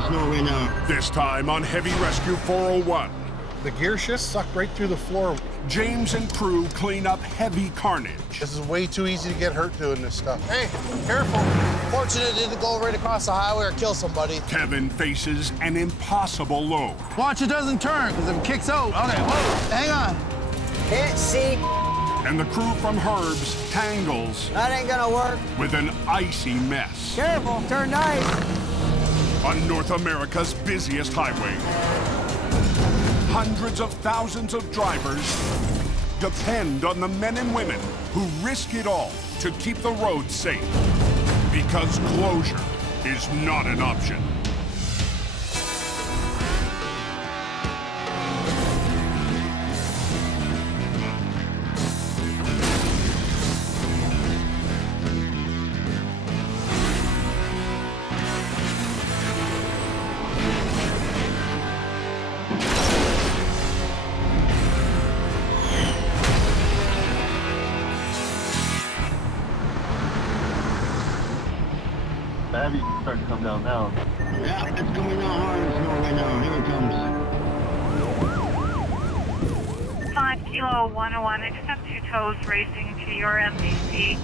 hard as snow right now. This time on Heavy Rescue 401. The gear shift sucked right through the floor. James and crew clean up heavy carnage. This is way too easy to get hurt doing this stuff. Hey, careful. Fortunate it didn't go right across the highway or kill somebody. Kevin faces an impossible load. Watch it doesn't turn, because if it kicks out. Okay, whoa, hang on. Can't see. And the crew from Herbs tangles That ain't gonna work. with an icy mess Careful, turn nice. on North America's busiest highway. Hundreds of thousands of drivers depend on the men and women who risk it all to keep the roads safe. Because closure is not an option. The heavy's starting to come down now. Yeah, it's coming down hard as snow right now. Here it comes. 5 Kilo 101, accept 2 tows racing to your MDC.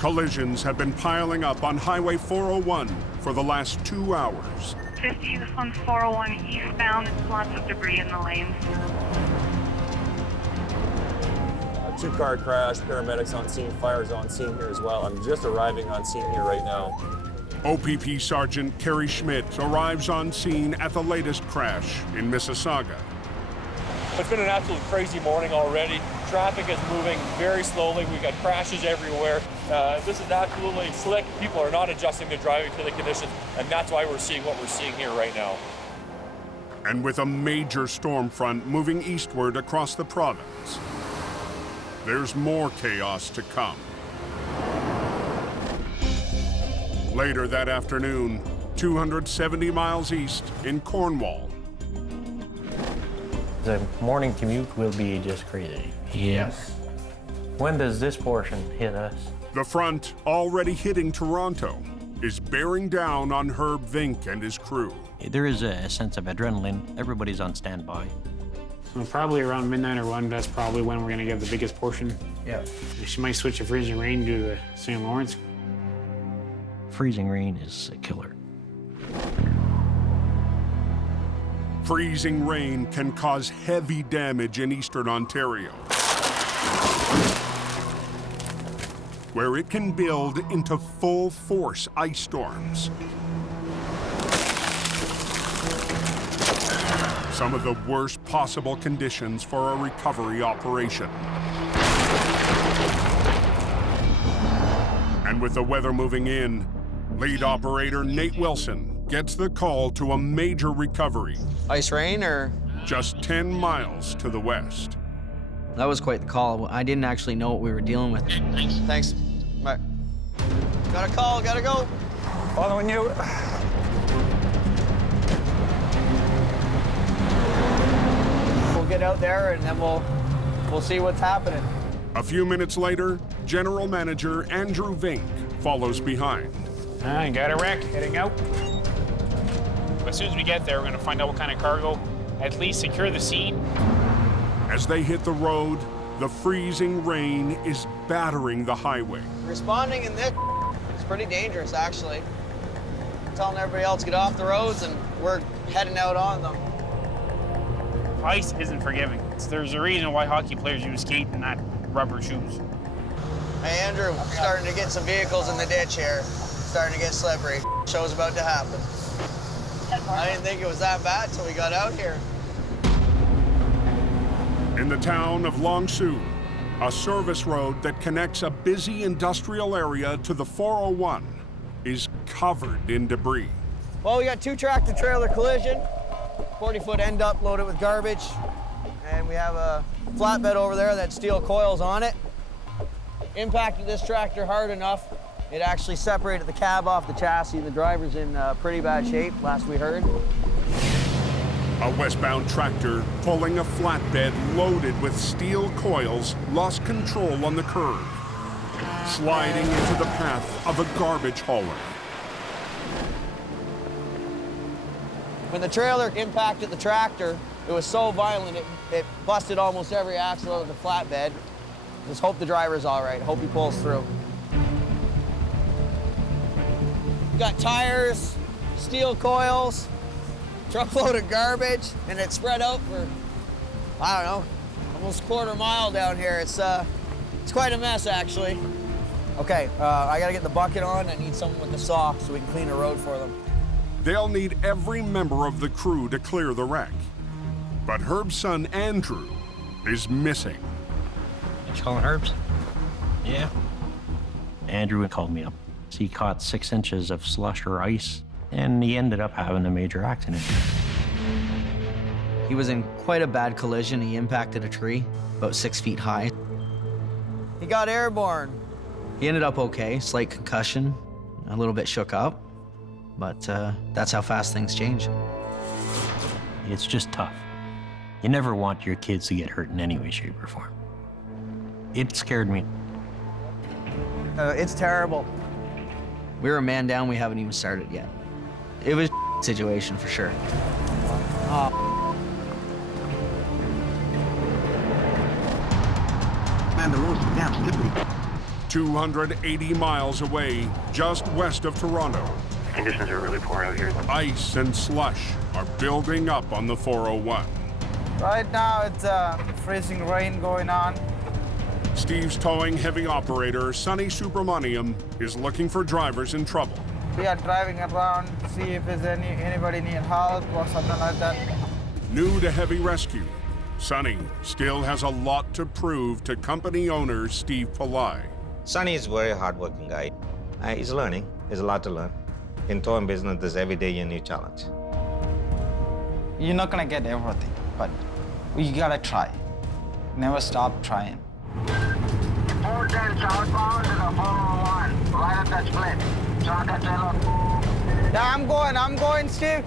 Collisions have been piling up on Highway 401 for the last 2 hours. 50, this one's 401 eastbound, lots of debris in the lanes. Two-car crash, paramedics on scene, fire's on scene here as well. I'm just arriving on scene here right now. OPP Sergeant Kerry Schmidt arrives on scene at the latest crash in Mississauga. It's been an absolute crazy morning already. Traffic is moving very slowly. We've got crashes everywhere. This is absolutely slick. People are not adjusting their driving to the conditions, and that's why we're seeing what we're seeing here right now. And with a major storm front moving eastward across the province, there's more chaos to come. Later that afternoon, 270 miles east in Cornwall. The morning commute will be just crazy. Yes. When does this portion hit us? The front, already hitting Toronto, is bearing down on Herb Vink and his crew. There is a sense of adrenaline. Everybody's on standby. So probably around midnight or 1, that's probably when we're going to get the biggest portion. Yeah. She might switch to freezing rain due to the St. Lawrence. Freezing rain is a killer. Freezing rain can cause heavy damage in eastern Ontario, where it can build into full-force ice storms. Some of the worst possible conditions for a recovery operation. And with the weather moving in, lead operator Nate Wilson gets the call to a major recovery. Ice rain or? Just 10 miles to the west. That was quite the call. I didn't actually know what we were dealing with. Thanks. Bye. Got a call, gotta go. Following you. We'll get out there and then we'll see what's happening. A few minutes later, General Manager Andrew Vink follows behind. I got a wreck heading out. As soon as we get there, we're going to find out what kind of cargo, at least secure the scene. As they hit the road, the freezing rain is battering the highway. Responding in this is pretty dangerous, actually. Telling everybody else to get off the roads, and we're heading out on them. Ice isn't forgiving. There's a reason why hockey players use skate and not rubber shoes. Hey, Andrew, starting to get some vehicles in the ditch here. Starting to get slippery. Show's about to happen. I didn't think it was that bad till we got out here. In the town of Long Sault, a service road that connects a busy industrial area to the 401 is covered in debris. Well, we got 2 tractor-trailer collision, 40-foot end up loaded with garbage, and we have a flatbed over there that steel coils on it. Impacted this tractor hard enough, it actually separated the cab off the chassis. The driver's in pretty bad shape, last we heard. A westbound tractor pulling a flatbed loaded with steel coils lost control on the curve, sliding into the path of a garbage hauler. When the trailer impacted the tractor, it was so violent, it busted almost every axle out of the flatbed. Just hope the driver's all right. Hope he pulls through. Got tires, steel coils, truckload of garbage, and it's spread out for, I don't know, almost a quarter mile down here. It's quite a mess, actually. Okay, I gotta get the bucket on. I need someone with the saw so we can clean the road for them. They'll need every member of the crew to clear the wreck. But Herb's son, Andrew, is missing. You calling Herb's? Yeah. Andrew called me up. He caught 6 inches of slush or ice, and he ended up having a major accident. He was in quite a bad collision. He impacted a tree about 6 feet high. He got airborne. He ended up okay, slight concussion, a little bit shook up, but that's how fast things change. It's just tough. You never want your kids to get hurt in any way, shape, or form. It scared me. It's terrible. We were a man down, we haven't even started yet. It was a situation for sure. Man, the road's damn slippery. 280 miles away, just west of Toronto, Conditions are really poor out here. ice and slush are building up on the 401. Right now, it's freezing rain going on. Steve's towing heavy operator, Sonny Subramaniam, is looking for drivers in trouble. We are driving around, see if there's anybody need help or something like that. New to heavy rescue, Sonny still has a lot to prove to company owner Steve Pileup. Sonny is a very hardworking guy. He's learning. There's a lot to learn. In towing business, there's every day a new challenge. You're not gonna get everything, but you gotta try. Never stop trying. 410 southbound to the 401, right at that split. Shortcut trailer. Yeah, I'm going, Steve.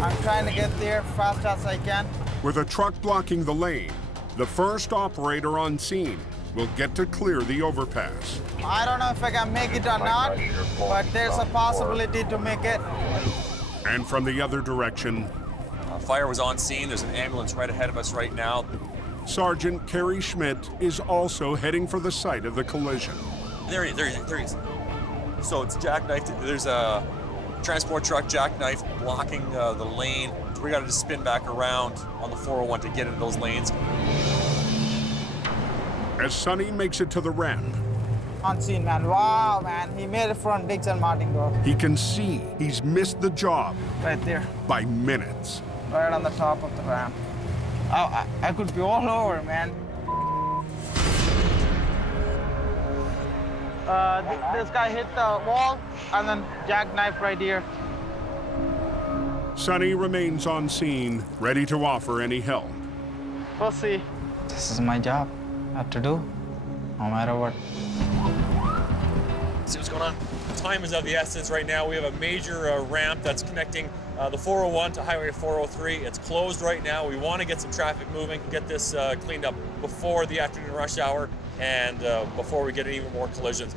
I'm trying to get there fast as I can. With a truck blocking the lane, the first operator on scene will get to clear the overpass. I don't know if I can make it or not, but there's a possibility to make it. And from the other direction, Fire was on scene. There's an ambulance right ahead of us right now. Sergeant Kerry Schmidt is also heading for the site of the collision. There he is. So it's jackknifed. There's a transport truck jackknife blocking the lane. So we got to just spin back around on the 401 to get into those lanes. As Sonny makes it to the ramp, On scene, man. Wow, man. He made it from Dix and Martin, bro. he can see he's missed the job Right there, by minutes. right on the top of the ramp. I could be all over, man. This guy hit the wall and then jackknife right here. Sonny remains on scene, ready to offer any help. We'll see. This is my job. I have to do, no matter what. See what's going on? Time is of the essence right now. We have a major ramp that's connecting the 401 to Highway 403. It's closed right now. We want to get some traffic moving, get this cleaned up before the afternoon rush hour and before we get even more collisions.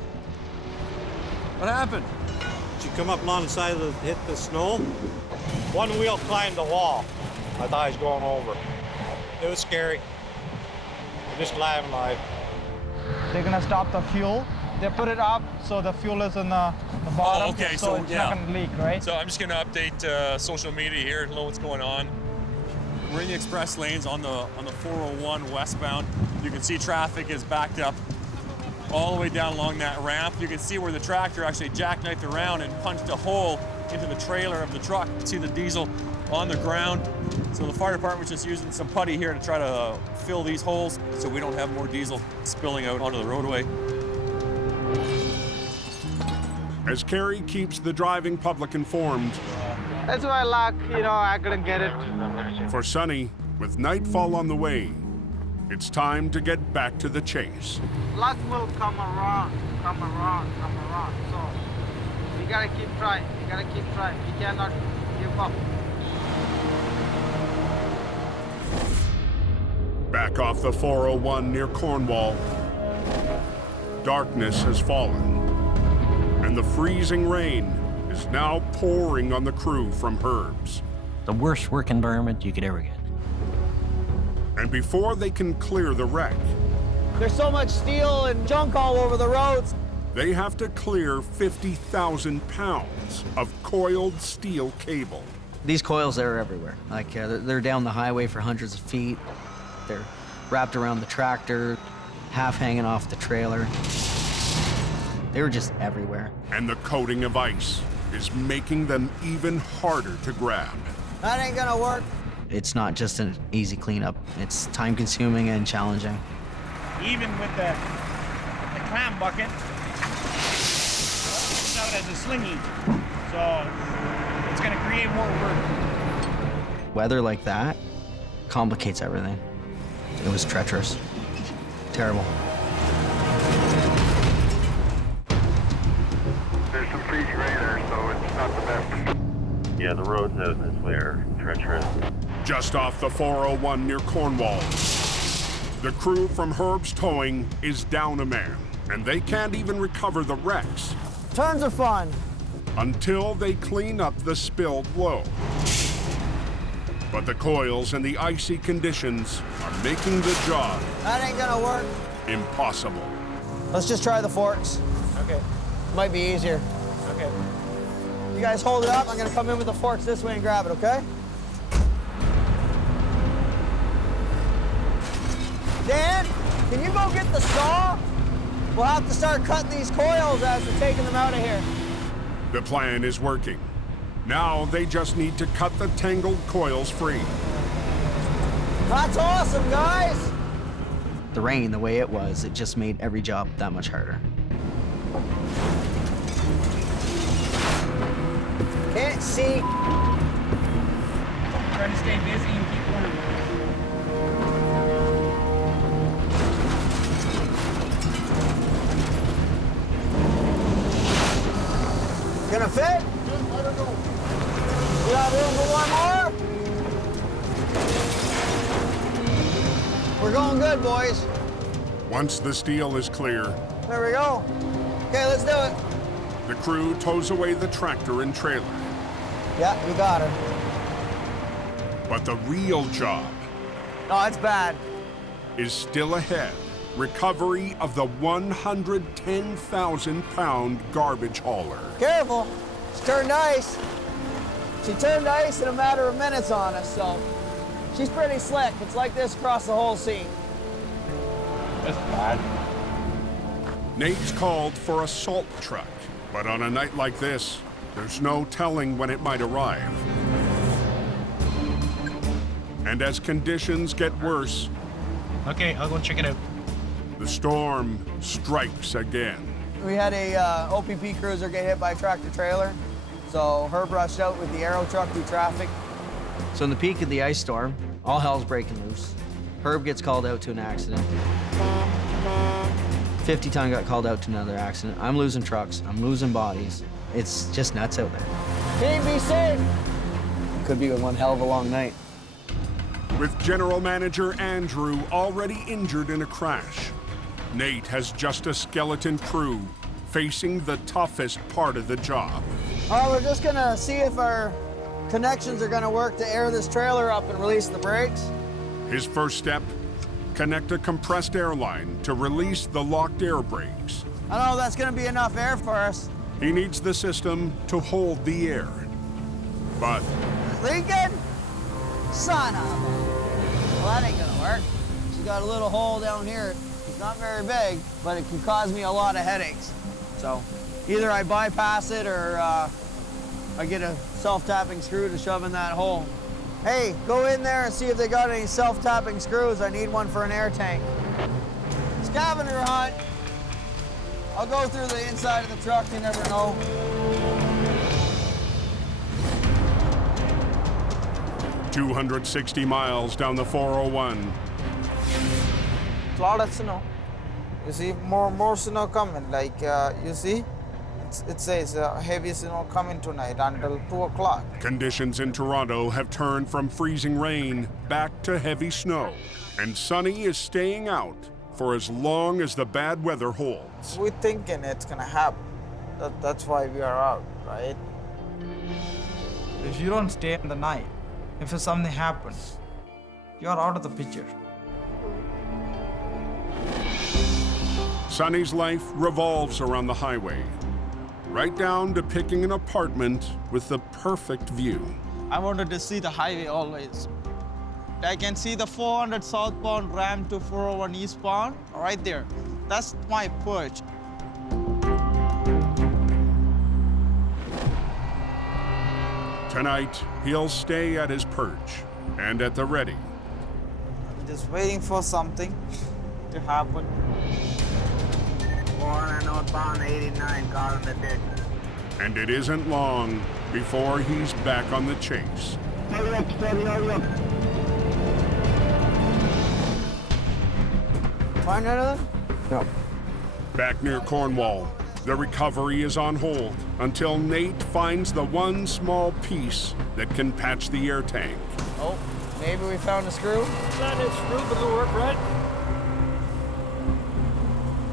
What happened? Did you come up alongside and hit the snow? One wheel climbed the wall. I thought he was going over. It was scary. We're just live. They're gonna stop the fuel. They put it up so the fuel is in the bottom, okay, so it's not gonna leak, right? So I'm just gonna update social media here to know what's going on. We're in the express lanes on the 401 westbound. You can see traffic is backed up all the way down along that ramp. You can see where the tractor actually jackknifed around and punched a hole into the trailer of the truck. You can see the diesel on the ground. So the fire department's just using some putty here to try to fill these holes so we don't have more diesel spilling out onto the roadway. As Kerry keeps the driving public informed, That's my luck, I couldn't get it. for Sonny, with nightfall on the way, it's time to get back to the chase. Luck will come around. So we gotta keep trying. We cannot give up. Back off the 401 near Cornwall, darkness has fallen, and the freezing rain is now pouring on the crew from Herb's. The worst work environment you could ever get. And before they can clear the wreck, There's so much steel and junk all over the roads. they have to clear 50,000 pounds of coiled steel cable. These coils are everywhere. Like, they're down the highway for hundreds of feet. They're wrapped around the tractor, half hanging off the trailer. They were just everywhere. And the coating of ice is making them even harder to grab. That ain't gonna work. It's not just an easy cleanup. It's time-consuming and challenging. Even with the clam bucket, it's out as a slingy, so it's going to create more work. Weather like that complicates everything. It was treacherous. Terrible. There's some freezing rain there, so it's not the best. Yeah, the roads out this way are treacherous. Just off the 401 near Cornwall, the crew from Herb's Towing is down a man, and they can't even recover the wrecks Turns are fun. until they clean up the spilled load. But the coils and the icy conditions are making the job That ain't gonna work. impossible. Let's just try the forks. Okay. Might be easier. Okay. You guys hold it up. I'm gonna come in with the forks this way and grab it, okay? Dan, can you go get the saw? We'll have to start cutting these coils as we're taking them out of here. The plan is working. Now they just need to cut the tangled coils free. That's awesome, guys! The rain, the way it was, it just made every job that much harder. Can't see. Try to stay busy and keep warm. Gonna fit? I don't know. You got room for one more? We're going good, boys. Once the steel is clear, There we go. Okay, let's do it. the crew tows away the tractor and trailer. Yeah, you got her. But the real job No, it's bad. is still ahead. Recovery of the 110,000-pound garbage hauler. Careful. She turned ice. She turned ice in a matter of minutes on us, so she's pretty slick. It's like this across the whole scene. That's bad. Nate's called for a salt truck, but on a night like this, there's no telling when it might arrive. And as conditions get worse, Okay, I'll go check it out. the storm strikes again. We had a OPP cruiser get hit by a tractor trailer, so Herb rushed out with the arrow truck through traffic. So in the peak of the ice storm, all hell's breaking loose. Herb gets called out to an accident. 50-ton got called out to another accident. I'm losing trucks. I'm losing bodies. It's just nuts out there. Team, be safe. Could be one hell of a long night. With General Manager Andrew already injured in a crash, Nate has just a skeleton crew facing the toughest part of the job. We're just gonna see if our connections are gonna work to air this trailer up and release the brakes. His first step, connect a compressed air line to release the locked air brakes. I don't know if that's gonna be enough air for us. He needs the system to hold the air. But Leaking? Son of a... Well, that ain't gonna work. She's got a little hole down here. It's not very big, but it can cause me a lot of headaches. So either I bypass it or I get a self-tapping screw to shove in that hole. Hey, go in there and see if they got any self-tapping screws. I need one for an air tank. Scavenger hunt. I'll go through the inside of the truck, you never know. 260 miles down the 401. A lot of snow. You see more snow coming. Like you see, it says heavy snow coming tonight until 2 o'clock. Conditions in Toronto have turned from freezing rain back to heavy snow, and Sonny is staying out for as long as the bad weather holds. We're thinking it's gonna happen. That's why we are out, right? If you don't stay in the night, If something happens, you are out of the picture. Sonny's life revolves around the highway, right down to picking an apartment with the perfect view. I wanted to see the highway always. I can see the 400 southbound ramp to 401 eastbound right there. That's my perch. Tonight, he'll stay at his perch and at the ready. I'm just waiting for something to happen. 400 northbound 89, car in the ditch. And it isn't long before he's back on the chase. Hurry up, steady, hurry up. Find anything? No. Back near Cornwall, the recovery is on hold until Nate finds the one small piece that can patch the air tank. Oh, maybe we found a screw? Not a screw, but it'll work, right?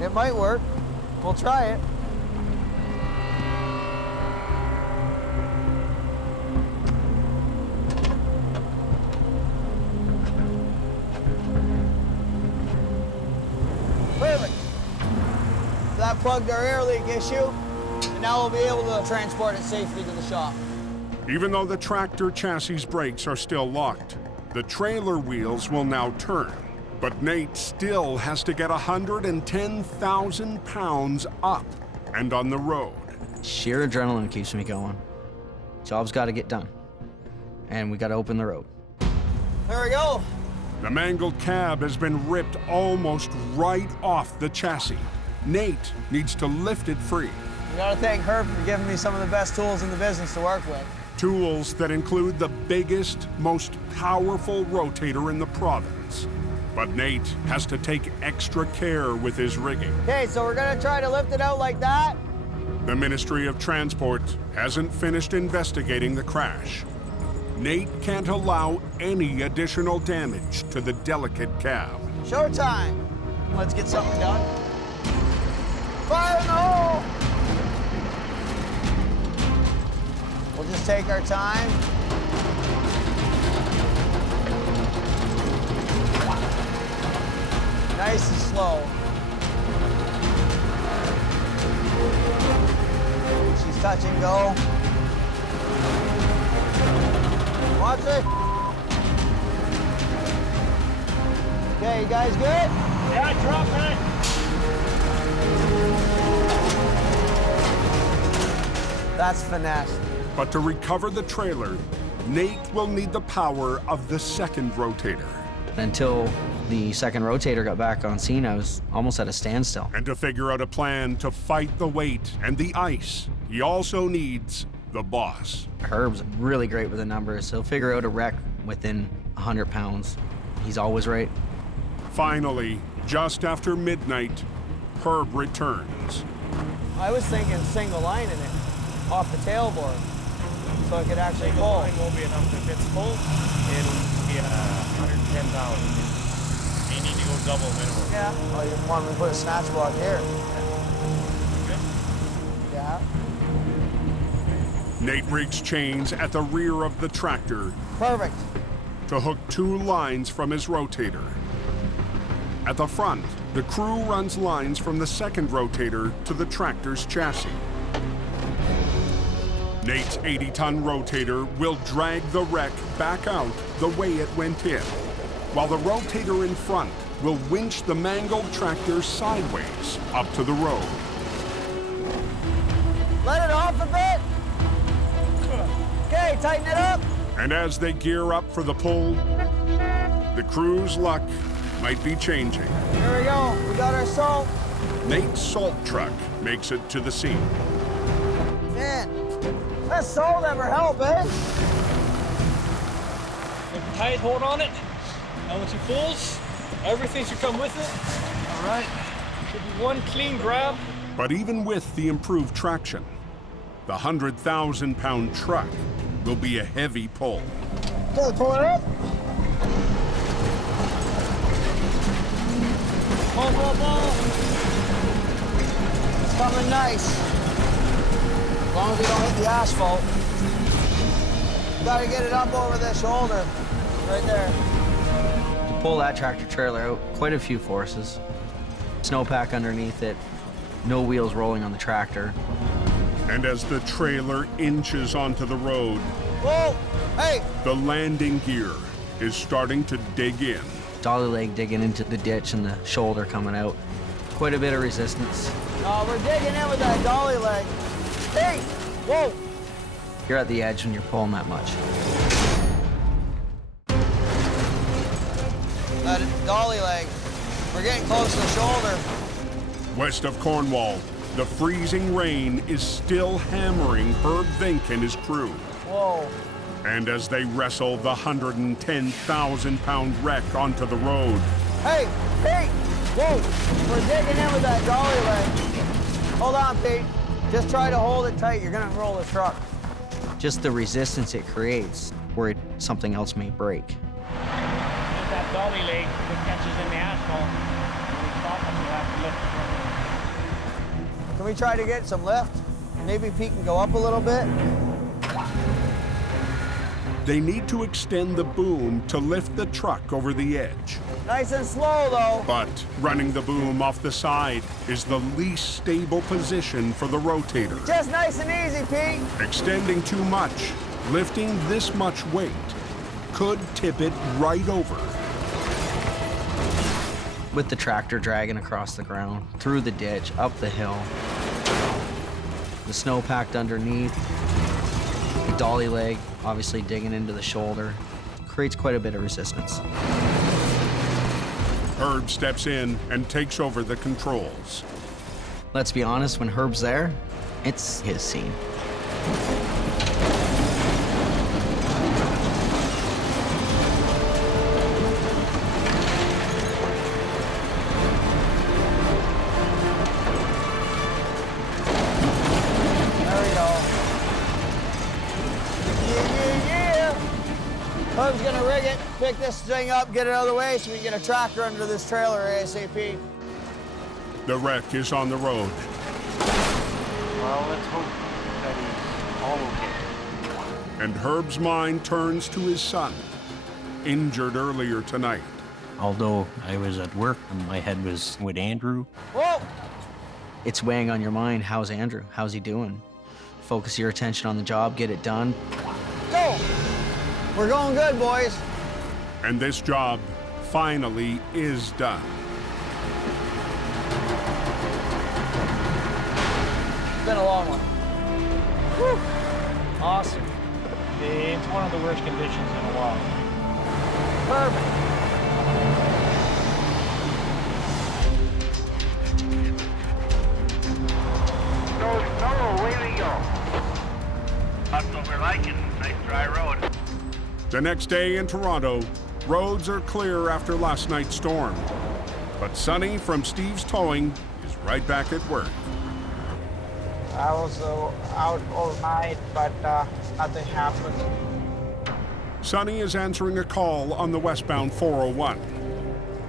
It might work. We'll try it. Perfect. That plugged our air leak issue, and now we'll be able to transport it safely to the shop. Even though the tractor chassis brakes are still locked, the trailer wheels will now turn. But Nate still has to get 110,000 pounds up and on the road. Sheer adrenaline keeps me going. Job's got to get done. And we got to open the road. There we go. The mangled cab has been ripped almost right off the chassis. Nate needs to lift it free. We got to thank Herb for giving me some of the best tools in the business to work with. Tools that include the biggest, most powerful rotator in the province. But Nate has to take extra care with his rigging. Okay, so we're gonna try to lift it out like that. The Ministry of Transport hasn't finished investigating the crash. Nate can't allow any additional damage to the delicate cab. Showtime. Let's get something done. Fire in the hole! We'll just take our time. Nice and slow. She's touch and go. Watch it. Okay, you guys good? Yeah, drop it. That's finesse. But to recover the trailer, Nate will need the power of the second rotator. Until the second rotator got back on scene, I was almost at a standstill. And to figure out a plan to fight the weight and the ice, he also needs the boss. Herb's really great with the numbers. He'll figure out a wreck within 100 pounds. He's always right. Finally, just after midnight, Herb returns. I was thinking single line in it, off the tailboard, so it could actually pull. Line won't be enough. If it's full, it'll be 110,000. You need to go double minimum. Yeah. Oh, you want me to put a snatch block here? Good. Yeah. Nate rigs chains at the rear of the tractor Perfect. to hook 2 lines from his rotator. At the front, the crew runs lines from the second rotator to the tractor's chassis. Nate's 80-ton rotator will drag the wreck back out the way it went in, while the rotator in front will winch the mangled tractor sideways up to the road. Let it off a bit. Okay, tighten it up. And as they gear up for the pull, the crew's luck might be changing. Here we go. We got our salt. Nate's salt truck makes it to the scene. Man, that salt never help, eh? Keep a tight hold on it. And once it pulls, everything should come with it. All right. Should be one clean grab. But even with the improved traction, the 100,000-pound truck will be a heavy pull. Okay, pull it up. Pull. It's coming nice. As long as we don't hit the asphalt. Gotta get it up over the shoulder, right there. To pull that tractor trailer out, quite a few forces. Snowpack underneath it, no wheels rolling on the tractor. And as the trailer inches onto the road, whoa, hey! The landing gear is starting to dig in. Dolly leg digging into the ditch and the shoulder coming out. Quite a bit of resistance. Oh, we're digging in with that dolly leg. Hey, whoa! You're at the edge when you're pulling that much. That dolly leg, we're getting close to the shoulder. West of Cornwall, the freezing rain is still hammering Herb Vink and his crew. Whoa. And as they wrestle the 110,000-pound wreck onto the road. Hey, hey, whoa, we're digging in with that dolly leg. Hold on, Pete. Just try to hold it tight. You're gonna roll the truck. Just the resistance it creates, worried something else may break. That dolly leg that catches in the asphalt, when we stop them, we'll have to lift it. Can we try to get some lift? Maybe Pete can go up a little bit. They need to extend the boom to lift the truck over the edge. Nice and slow, though. But running the boom off the side is the least stable position for the rotator. Just nice and easy, Pete. Extending too much, lifting this much weight, could tip it right over. With the tractor dragging across the ground, through the ditch, up the hill, the snow packed underneath, the dolly leg obviously digging into the shoulder, creates quite a bit of resistance. Herb steps in and takes over the controls. Let's be honest, when Herb's there, it's his scene. Herb's gonna rig it, pick this thing up, get it out of the way so we can get a tractor under this trailer ASAP. The wreck is on the road. Well, let's hope that he's all okay. And Herb's mind turns to his son, injured earlier tonight. Although I was at work and my head was with Andrew. Whoa! It's weighing on your mind. How's Andrew? How's he doing? Focus your attention on the job, get it done. Go! We're going good, boys. And this job finally is done. It's been a long one. Whew. Awesome. It's one of the worst conditions in a while. Perfect. No, away we go. That's what we're liking. Nice dry road. The next day in Toronto, roads are clear after last night's storm. But Sonny from Steve's Towing is right back at work. I was out all night, but nothing happened. Sonny is answering a call on the westbound 401.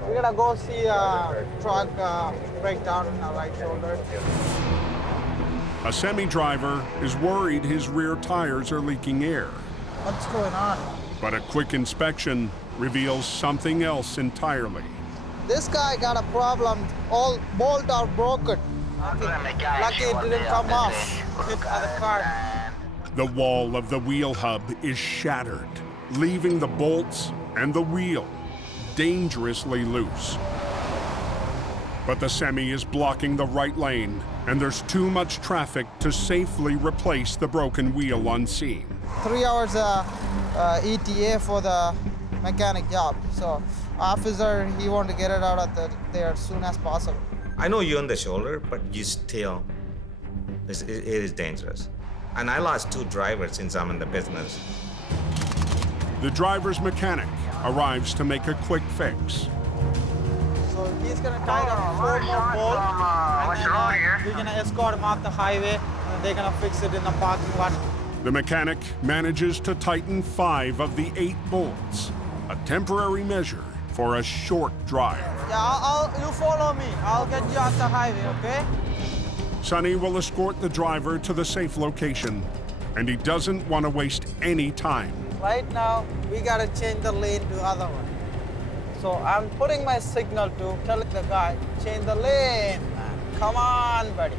We're gonna go see a truck break down in our right shoulder. A semi-driver is worried his rear tires are leaking air. What's going on? But a quick inspection reveals something else entirely. This guy got a problem. All bolts are broken. Lucky it didn't come off. Hit by the car. The wall of the wheel hub is shattered, leaving the bolts and the wheel dangerously loose. But the semi is blocking the right lane, and there's too much traffic to safely replace the broken wheel on scene. 3 hours ETA for the mechanic job. So officer, he wanted to get it out of there as soon as possible. I know you're on the shoulder, but you still, it is dangerous. And I lost 2 drivers since I'm in the business. The driver's mechanic arrives to make a quick fix. So he's gonna tie up 4 more bolts, and then we're gonna escort him off the highway, and they're gonna fix it in the parking lot. The mechanic manages to tighten 5 of the 8 bolts, a temporary measure for a short drive. Yeah, you follow me. I'll get you off the highway, okay? Sonny will escort the driver to the safe location, and he doesn't want to waste any time. Right now, we gotta change the lane to other one. So I'm putting my signal to tell the guy, change the lane, man. Come on, buddy.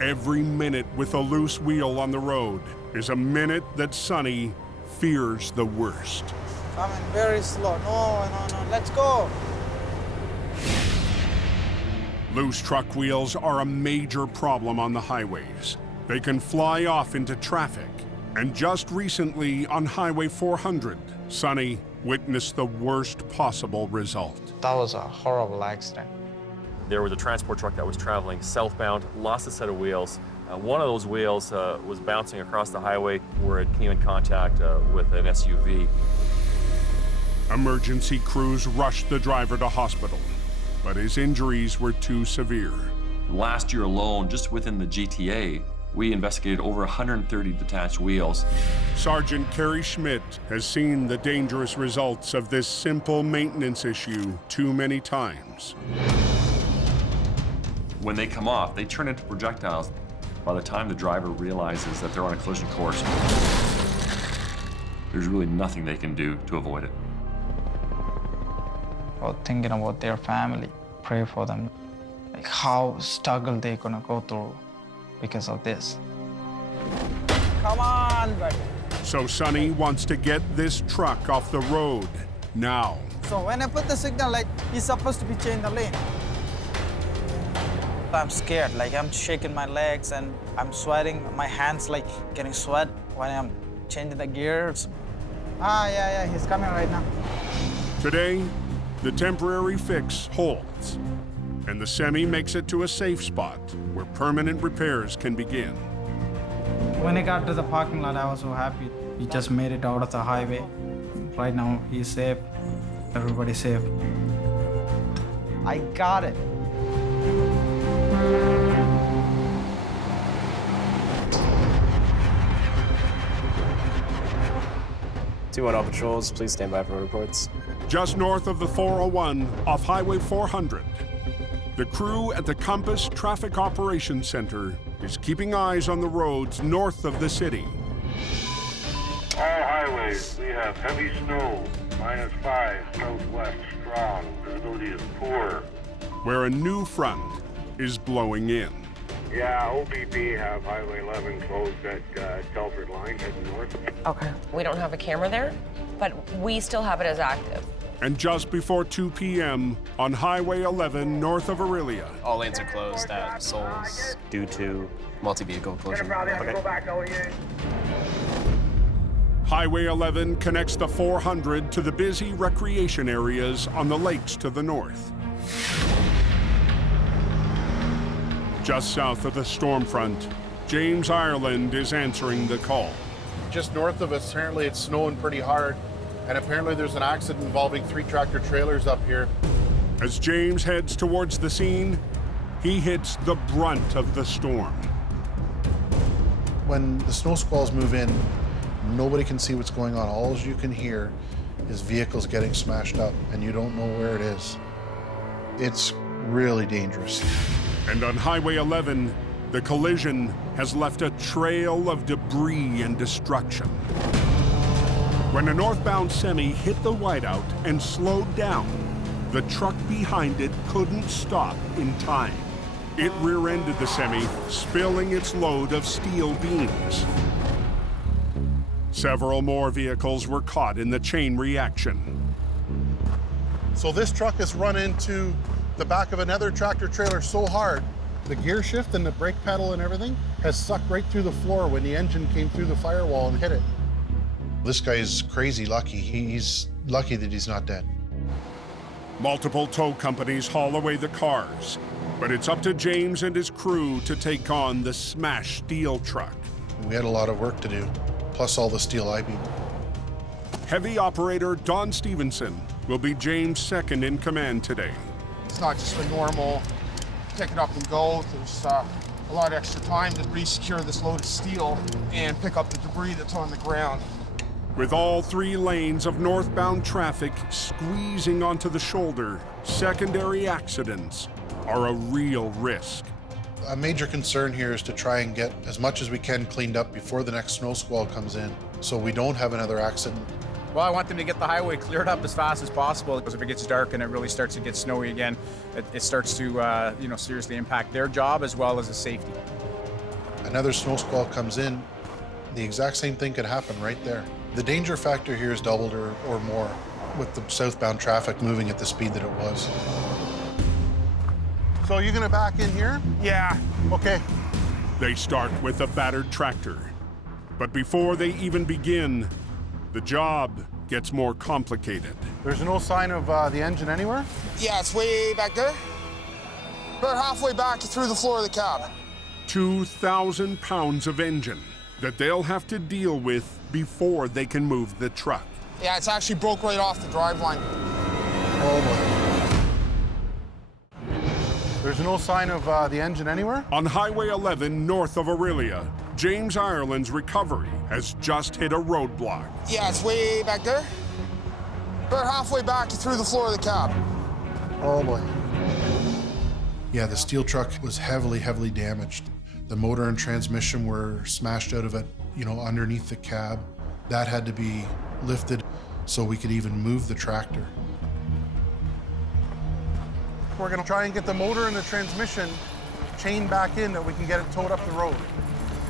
Every minute with a loose wheel on the road is a minute that Sonny fears the worst. Coming very slow. No, let's go. Loose truck wheels are a major problem on the highways. They can fly off into traffic. And just recently on Highway 400, Sonny witnessed the worst possible result. That was a horrible accident. There was a transport truck that was traveling southbound, lost a set of wheels. One of those wheels was bouncing across the highway where it came in contact with an SUV. Emergency crews rushed the driver to hospital, but his injuries were too severe. Last year alone, just within the GTA, we investigated over 130 detached wheels. Sergeant Kerry Schmidt has seen the dangerous results of this simple maintenance issue too many times. When they come off, they turn into projectiles. By the time the driver realizes that they're on a collision course, there's really nothing they can do to avoid it. Or thinking about their family, pray for them. Like how struggle they're gonna go through because of this. Come on, buddy. So Sonny wants to get this truck off the road now. So when I put the signal light, he's supposed to be changing the lane. I'm scared, like I'm shaking my legs and I'm sweating. My hands like getting sweat when I'm changing the gears. Yeah, he's coming right now. Today, the temporary fix holds, and the semi makes it to a safe spot where permanent repairs can begin. When I got to the parking lot, I was so happy. He just made it out of the highway. Right now, he's safe. Everybody's safe. I got it. All patrols, please stand by for reports. Just north of the 401 off Highway 400, the crew at the Compass Traffic Operations Center is keeping eyes on the roads north of the city. All highways, we have heavy snow, -5, southwest strong, visibility is poor. Where a new front is blowing in. Yeah, OBB have Highway 11 closed at Telford line heading north. Okay. We don't have a camera there, but we still have it as active. And just before 2 p.m. on Highway 11 north of Aurelia. All lanes are closed at Souls due to multi-vehicle collision. Okay. Highway 11 connects the 400 to the busy recreation areas on the lakes to the north. Just south of the storm front, James Ireland is answering the call. Just north of us, apparently it's snowing pretty hard, and apparently there's an accident involving 3 tractor trailers up here. As James heads towards the scene, he hits the brunt of the storm. When the snow squalls move in, nobody can see what's going on. All you can hear is vehicles getting smashed up, and you don't know where it is. It's really dangerous. And on Highway 11, the collision has left a trail of debris and destruction. When a northbound semi hit the whiteout and slowed down, the truck behind it couldn't stop in time. It rear-ended the semi, spilling its load of steel beams. Several more vehicles were caught in the chain reaction. So this truck has run into the back of another tractor trailer so hard, the gear shift and the brake pedal and everything has sucked right through the floor when the engine came through the firewall and hit it. This guy is crazy lucky. He's lucky that he's not dead. Multiple tow companies haul away the cars, but it's up to James and his crew to take on the smashed steel truck. We had a lot of work to do, plus all the steel I-beam. Heavy operator Don Stevenson will be James' second in command today. It's not just a normal pick it up and go. There's a lot of extra time to re-secure this load of steel and pick up the debris that's on the ground. With all 3 lanes of northbound traffic squeezing onto the shoulder, secondary accidents are a real risk. A major concern here is to try and get as much as we can cleaned up before the next snow squall comes in. so we don't have another accident. Well, I want them to get the highway cleared up as fast as possible, because if it gets dark and it really starts to get snowy again, it starts to seriously impact their job as well as the safety. Another snow squall comes in, the exact same thing could happen right there. The danger factor here is doubled or more with the southbound traffic moving at the speed that it was. So you're gonna back in here? Yeah. Okay. They start with a battered tractor. But before they even begin, the job gets more complicated. There's no sign of the engine anywhere? Yeah, it's way back there. About halfway back through the floor of the cab. 2,000 pounds of engine that they'll have to deal with before they can move the truck. Yeah, it's actually broke right off the driveline. Oh boy. There's no sign of the engine anywhere? On Highway 11 north of Aurelia, James Ireland's recovery has just hit a roadblock. Yeah, it's way back there. About halfway back through the floor of the cab. Oh boy. Yeah, the steel truck was heavily damaged. The motor and transmission were smashed out of it, underneath the cab. That had to be lifted so we could even move the tractor. We're gonna try and get the motor and the transmission chained back in that we can get it towed up the road.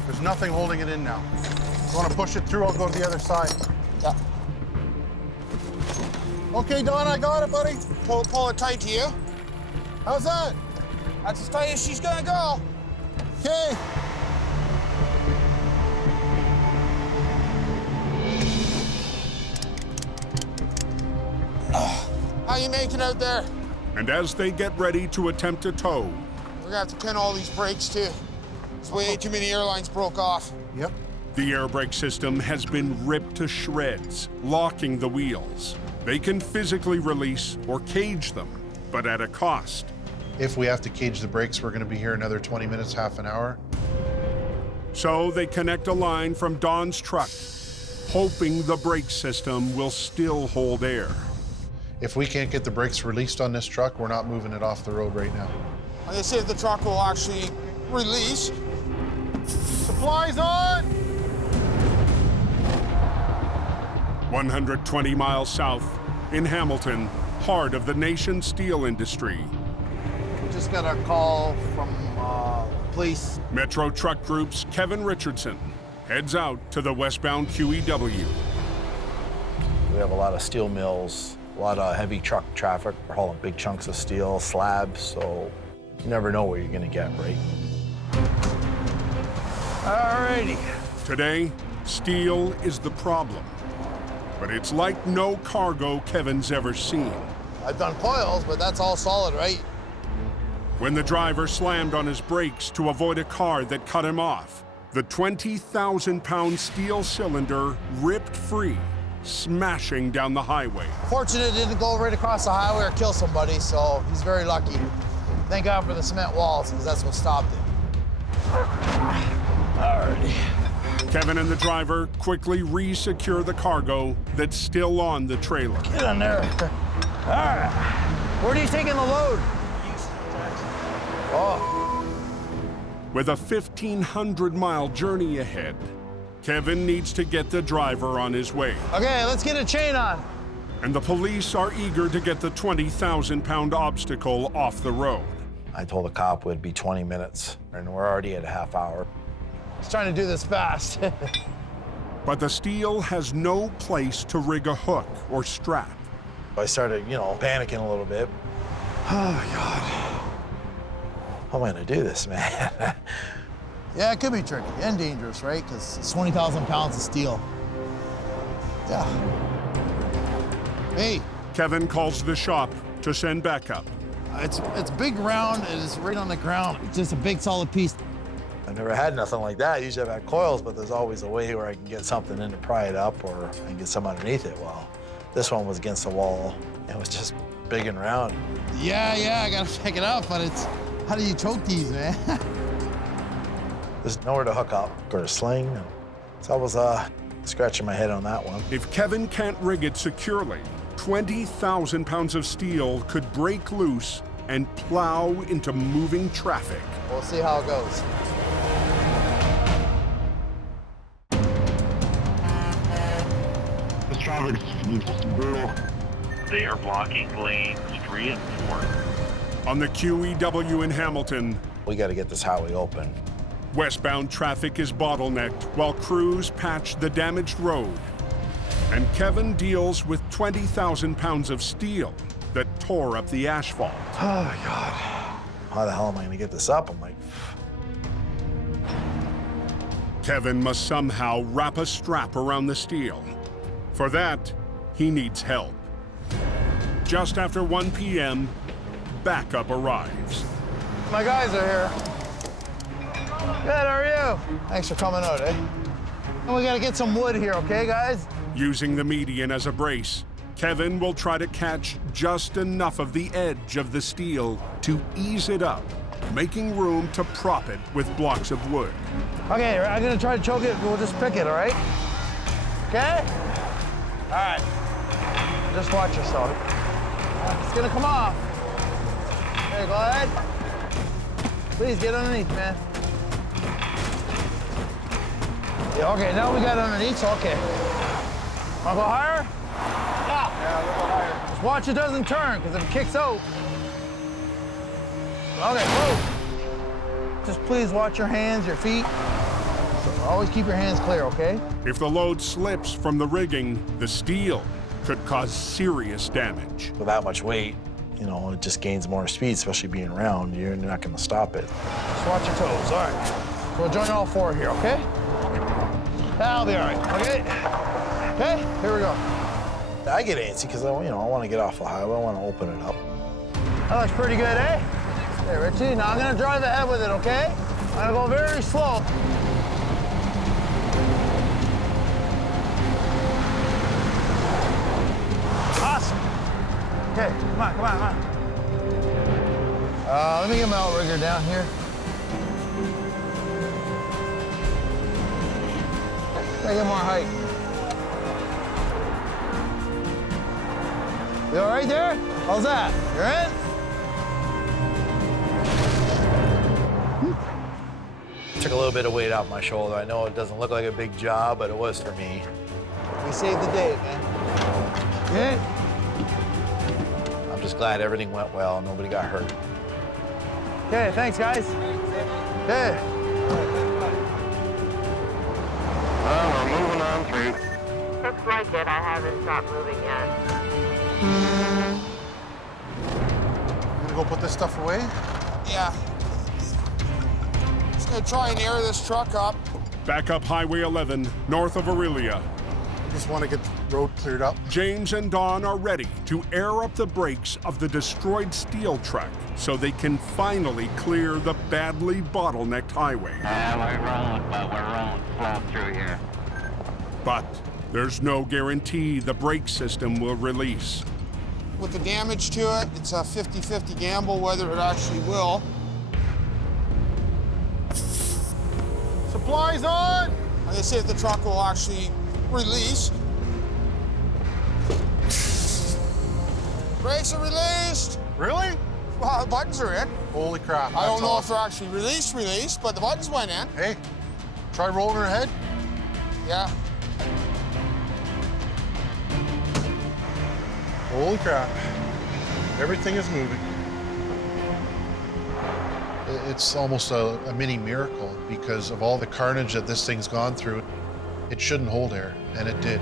There's nothing holding it in now. If you wanna push it through, I'll go to the other side. Yeah. Okay, Don, I got it, buddy. Pull it tight to you. How's that? That's as tight as she's gonna go. Okay. How you making out there? And as they get ready to attempt a tow, We're gonna have to pin all these brakes too. There's way too many airlines broke off. Yep. the air brake system has been ripped to shreds, locking the wheels. They can physically release or cage them, but at a cost. If we have to cage the brakes, we're going to be here another 20 minutes, half an hour. So they connect a line from Don's truck, hoping the brake system will still hold air. If we can't get the brakes released on this truck, we're not moving it off the road right now. And they say the truck will actually release. Supplies on! 120 miles south, in Hamilton, heart of the nation's steel industry. Just got a call from police. Metro Truck Group's Kevin Richardson heads out to the westbound QEW. We have a lot of steel mills, a lot of heavy truck traffic. We're hauling big chunks of steel, slabs, so you never know what you're gonna get, right? Alrighty. Today, steel is the problem. But it's like no cargo Kevin's ever seen. I've done coils, but that's all solid, right? When the driver slammed on his brakes to avoid a car that cut him off, the 20,000-pound steel cylinder ripped free, smashing down the highway. Fortunate it didn't go right across the highway or kill somebody, so he's very lucky. Thank God for the cement walls, because that's what stopped it. Alrighty. Kevin and the driver quickly re-secure the cargo that's still on the trailer. Get on there. All right. Where are you taking the load? Oh. With a 1,500-mile journey ahead, Kevin needs to get the driver on his way. Okay, let's get a chain on. And the police are eager to get the 20,000-pound obstacle off the road. I told the cop it would be 20 minutes, and we're already at a half hour. Just trying to do this fast. But the steel has no place to rig a hook or strap. I started, panicking a little bit. Oh, God. How am I gonna do this, man? Yeah, it could be tricky and dangerous, right? Because it's 20,000 pounds of steel. Yeah. Hey. Kevin calls the shop to send backup. It's big round, and it's right on the ground. It's just a big solid piece. I've never had nothing like that. Usually I've had coils, but there's always a way where I can get something in to pry it up, or I can get some underneath it. Well, this one was against the wall. It was just big and round. Yeah, I gotta pick it up, but how do you choke these, man? There's nowhere to hook up or a sling. So I was scratching my head on that one. If Kevin can't rig it securely, 20,000 pounds of steel could break loose and plow into moving traffic. We'll see how it goes. They are blocking lanes 3 and 4. On the QEW in Hamilton, We got to get this highway open. westbound traffic is bottlenecked while crews patch the damaged road. And Kevin deals with 20,000 pounds of steel that tore up the asphalt. Oh, God. How the hell am I going to get this up? I'm like, Kevin must somehow wrap a strap around the steel. For that, he needs help. Just after 1 p.m., backup arrives. my guys are here. Good, how are you? Thanks for coming out, eh? And we got to get some wood here, okay, guys? Using the median as a brace, Kevin will try to catch just enough of the edge of the steel to ease it up, making room to prop it with blocks of wood. Okay, I'm going to try to choke it. We'll just pick it, all right? Okay? All right. Just watch yourself. It's going to come off. Okay, go ahead. Please get underneath, man. Yeah, okay, now we got underneath, so okay. Wanna go higher? Yeah, a little higher. Just watch it doesn't turn, because if it kicks out. Okay, whoa. Just please watch your hands, your feet. So always keep your hands clear, okay? If the load slips from the rigging, the steel could cause serious damage. With that much weight, you know, it just gains more speed, especially being round. You're not going to stop it. Just watch your toes, all right. So we'll join all four here, okay? That'll be all right, okay? Okay, here we go. I get antsy because I want to get off the highway. I want to open it up. That looks pretty good, eh? Hey, Richie, now I'm going to drive ahead with it, okay? I'm going to go very slow. Awesome. Okay, come on, come on, come on. Let me get my outrigger down here. Gotta get more height. You all right there? How's that? You're in? Took a little bit of weight off my shoulder. I know it doesn't look like a big job, but it was for me. We saved the day, man. Yeah. I'm just glad everything went well. Nobody got hurt. Okay, thanks, guys. Okay. Well, we're moving on through. Looks like it. I haven't stopped moving yet. I'm gonna go put this stuff away. Yeah. Just gonna try and air this truck up. Back up Highway 11, north of Aurelia. Just want to get the road cleared up. James and Don are ready to air up the brakes of the destroyed steel truck so they can finally clear the badly bottlenecked highway. We're rolling slow through here. But there's no guarantee the brake system will release. With the damage to it, it's a 50-50 gamble whether it actually will. Supplies on! I'm gonna see if the truck will actually release. Brakes are released. Really? Well, the buttons are in. Holy crap. I don't know awesome. if they're actually released, but the buttons went in. Hey, try rolling her head. Yeah. Holy crap. Everything is moving. It's almost a mini miracle because of all the carnage that this thing's gone through. It shouldn't hold air, and it did.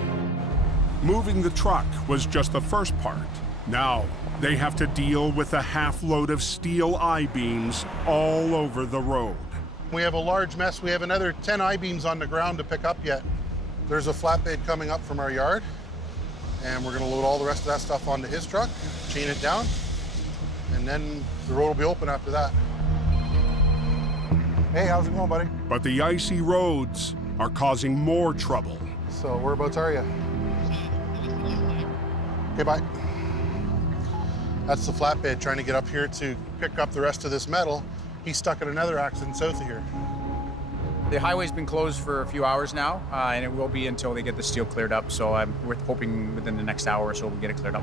Moving the truck was just the first part. Now, they have to deal with a half load of steel I-beams all over the road. We have a large mess. We have another 10 I-beams on the ground to pick up yet. There's a flatbed coming up from our yard, and we're gonna load all the rest of that stuff onto his truck, chain it down, and then the road will be open after that. Hey, how's it going, buddy? But the icy roads are causing more trouble. So whereabouts are you? Okay, bye. That's the flatbed trying to get up here to pick up the rest of this metal. He's stuck at another accident south of here. The highway's been closed for a few hours now, and it will be until they get the steel cleared up. So we're hoping within the next hour or so we'll get it cleared up.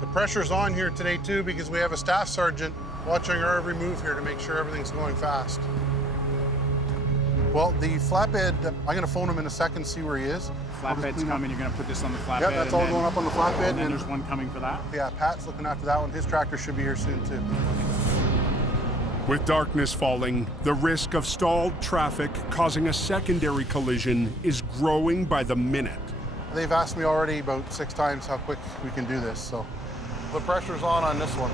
The pressure's on here today too because we have a staff sergeant watching our every move here to make sure everything's going fast. Well, the flatbed, I'm gonna phone him in a second, see where he is. Flatbed's coming, you're gonna put this on the flatbed. Yeah, that's all going up on the flatbed. And then there's one coming for that? Yeah, Pat's looking after that one. His tractor should be here soon too. With darkness falling, the risk of stalled traffic causing a secondary collision is growing by the minute. They've asked me already about 6 times how quick we can do this, so. The pressure's on this one.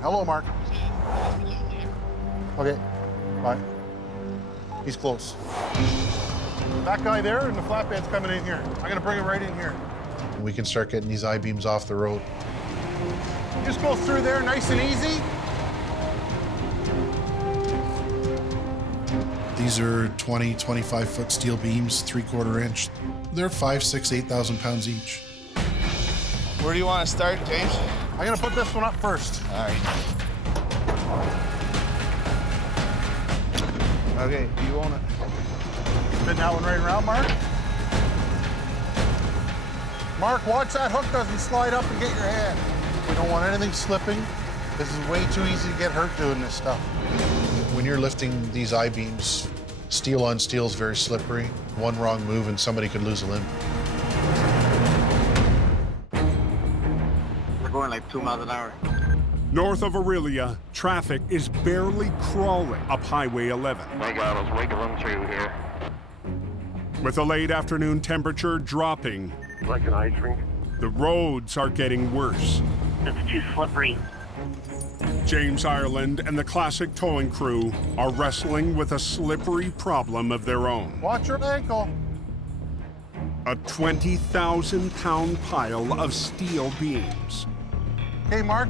Hello, Mark. Okay, bye. He's close. That guy there and the flatbed's coming in here. I'm gonna bring him right in here. We can start getting these I-beams off the road. Just go through there nice and easy. These are 20, 25-foot steel beams, 3/4 inch. They're 5, 6, 8,000 pounds each. Where do you want to start, James? I'm gonna put this one up first. All right. Okay, you own it. Spin that one right around, Mark. Mark, watch that hook doesn't slide up and get your hand. We don't want anything slipping. This is way too easy to get hurt doing this stuff. When you're lifting these I-beams, steel on steel is very slippery. One wrong move and somebody could lose a limb. We're going like 2 miles an hour. North of Aurelia, traffic is barely crawling up Highway 11. My God, I was wiggling through here. With the late afternoon temperature dropping, Like an ice rink. the roads are getting worse. It's too slippery. James Ireland and the Classic Towing Crew are wrestling with a slippery problem of their own. Watch your ankle. A 20,000-pound pile of steel beams. Okay, Mark,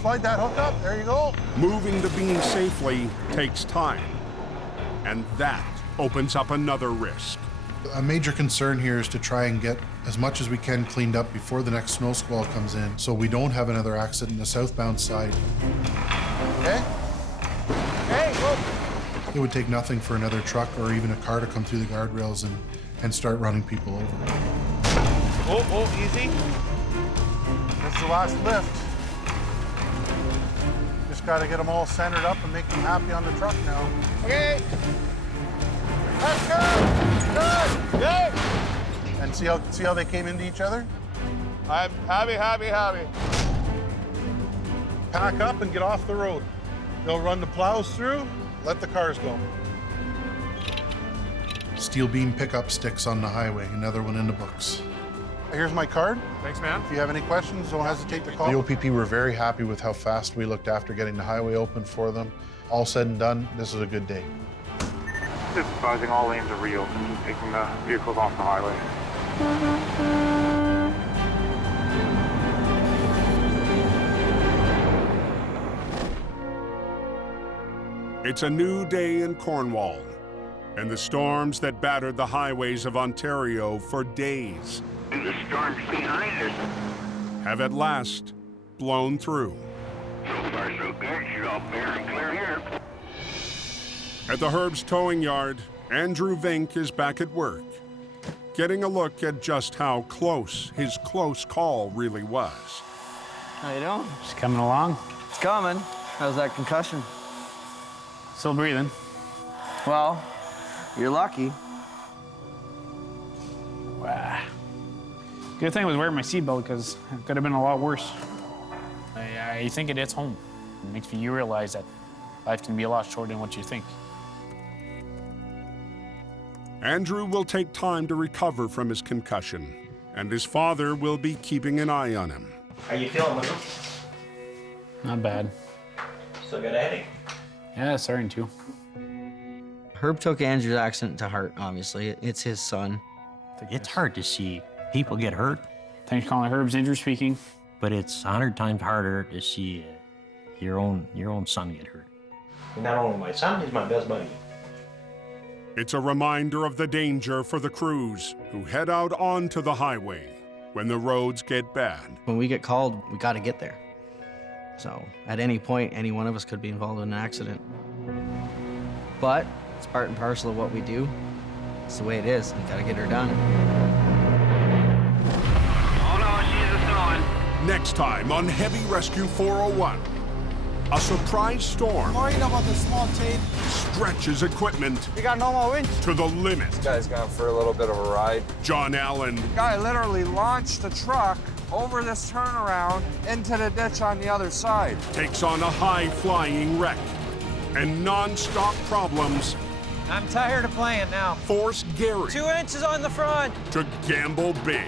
slide that hook up. There you go. Moving the beam safely takes time, and that opens up another risk. A major concern here is to try and get as much as we can cleaned up before the next snow squall comes in, so we don't have another accident in the southbound side. Okay? Hey, whoa! It would take nothing for another truck or even a car to come through the guardrails and start running people over. Oh, easy. That's the last lift. Just got to get them all centered up and make them happy on the truck now. Okay. That's good. Good. Good. And see how they came into each other? I'm happy. Pack up and get off the road. They'll run the plows through, let the cars go. Steel beam pickup sticks on the highway, another one in the books. Here's my card. Thanks, man. If you have any questions, don't hesitate to call. The OPP were very happy with how fast we looked after getting the highway open for them. All said and done, this is a good day. Just advising all lanes are reopened, taking the vehicles off the highway. It's a new day in Cornwall, and the storms that battered the highways of Ontario for days The storm's behind us. have at last blown through. So far, so good. Should all bear and clear here. At the Herb's towing yard, Andrew Vink is back at work, getting a look at just how close his close call really was. How you doing? Just coming along. It's coming. How's that concussion? Still breathing. Well, you're lucky. Wow. Good thing I was wearing my seatbelt because it could have been a lot worse. I think it hits home. It makes you realize that life can be a lot shorter than what you think. Andrew will take time to recover from his concussion, and his father will be keeping an eye on him. How you feeling, Lou? Not bad. Still got a headache? Yeah, starting to. Herb took Andrew's accident to heart, obviously. It's his son. It's hard to see people get hurt. Thanks for calling Herb's Andrew speaking. But it's 100 times harder to see your own son get hurt. Not only my son, he's my best buddy. It's a reminder of the danger for the crews who head out onto the highway when the roads get bad. When we get called, we got to get there. So at any point, any one of us could be involved in an accident. But it's part and parcel of what we do. It's the way it is. We got to get her done. Oh no, she's a snowing. Next time on Heavy Rescue 401. A surprise storm Worried about the small tape. stretches equipment We got no more winch. to the limit. This guy's gone for a little bit of a ride. John Allen Guy literally launched the truck over this turnaround into the ditch on the other side. takes on a high-flying wreck, and non-stop problems I'm tired of playing now. force Gary 2 inches on the front. to gamble big.